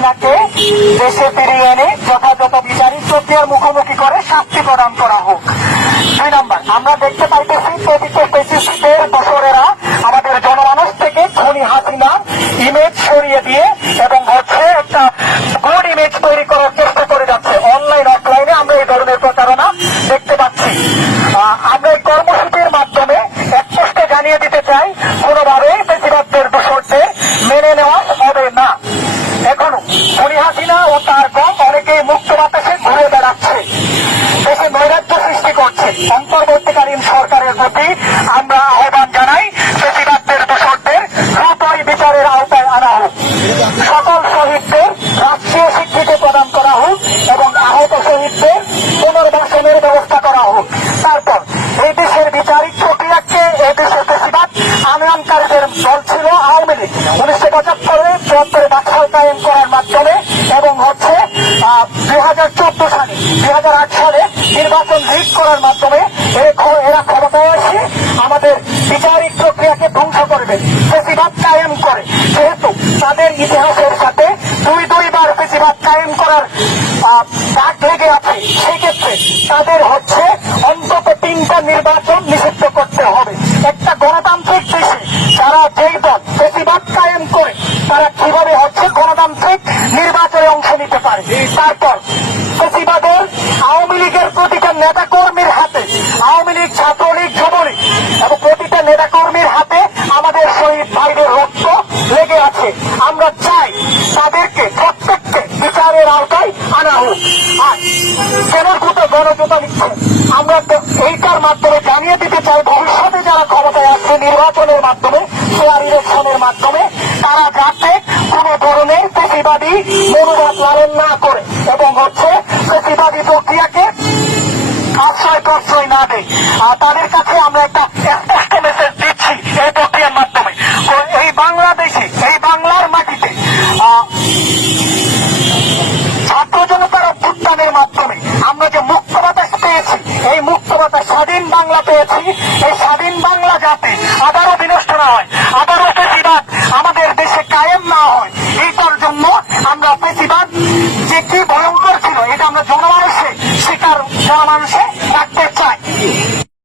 হাসিনাকে দেশে ফিরিয়ে এনে যথাযথ বিচারিক প্রক্রিয়ার মুখোমুখি করে শাস্তি প্রদান করা হোক। দুই নম্বর, আমরা দেখতে পাইতেছি প্রতিত পঁচিশের বছরেরা আমাদের জনমানুষ থেকে খনি হাসিনা ইমেজ সরিয়ে দিয়ে এবং অন্তর্বর্তীকালীন সরকারের প্রতি আমরা আহ্বান জানাই বেশিরভাগদের দোষরদের দ্রুতই বিচারের আওতায় আনা হোক। সকল শহীদদের রাষ্ট্রীয় স্বীকৃতি প্রদান করা হোক এবং আহত শহীদদের পুনর্বাসনের ব্যবস্থা করা হোক। তারপর এই দেশের বিচারিক প্রক্রিয়াকে, এই দেশের বেশিরভাগ আনয়নকারীদের দল ছিল আওয়ামী লীগ। উনিশশো পঁচাত্তরে চুয়াত্তরে বাকশাল কায়েম করার মাধ্যমে এবং হচ্ছে দুই হাজার চোদ্দ সালে, দুই হাজার আট সালে নির্বাচন লিড করার মাধ্যমে এরা ক্ষমতায় এসে আমাদের বিচারিক প্রক্রিয়াকে ধ্বংস করবে, বেশিরভাগ কায়েম করে। যেহেতু তাদের ইতিহাসের সাথে দুই দুইবার বেশিরভাগ কায়েম করার দাগ লেগে আছে সেই ক্ষেত্রে তাদের হচ্ছে অন্তত তিনটা নির্বাচন নিষিদ্ধ করতে হবে। একটা গণতান্ত্রিক দেশে যারা যেই দল বেশিরভাগ কায়েম করে, তারা কীভাবে হচ্ছে গণতান্ত্রিক নির্বাচনে অংশ নিতে পারে? তারপর প্রতিটা নেতা কর্মীর হাতে, আওয়ামী লীগ, ছাত্রলীগ, যুবলীগ এবং প্রতিটা নেতা কর্মীর হাতে আমাদের শহীদ ভাইদের রক্ত লেগে আছে। আমরা চাই তাদেরকে, প্রত্যেককে বিচারের আওতায় আনা হোক। আর কোথাও গণজোতা নিচ্ছে? আমরা এইটার মাধ্যমে জানিয়ে দিতে চাই, ভবিষ্যতে যারা ক্ষমতায় আসবে নির্বাচনের মাধ্যমে শেয়ার ইলেকশনের মাধ্যমে, তারা যাতে কোনো ধরনের প্রতিবাদী মনোভাব যাবে তাদের কাছে আমরা একটা স্পষ্ট মেসেজ দিচ্ছি এই প্রক্রিয়ার মাধ্যমে। এই বাংলাদেশে, এই বাংলার মাটিতে ছাত্র জনতার অভ্যুত্থানের মাধ্যমে আমরা যে মুক্ত বাতাস পেয়েছি, এই মুক্ত বাতাস স্বাধীন বাংলা পেয়েছি। এই স্বাধীন বাংলা যাতে আবারও বিনষ্ট না হয়, আবারও প্রতিবাদ আমাদের দেশে কায়েম না হয় এইটার জন্য আমরা প্রতিবাদ যে কি ভয়ঙ্কর ছিল, এটা আমরা জনমানুষে শিকার জনমানুষে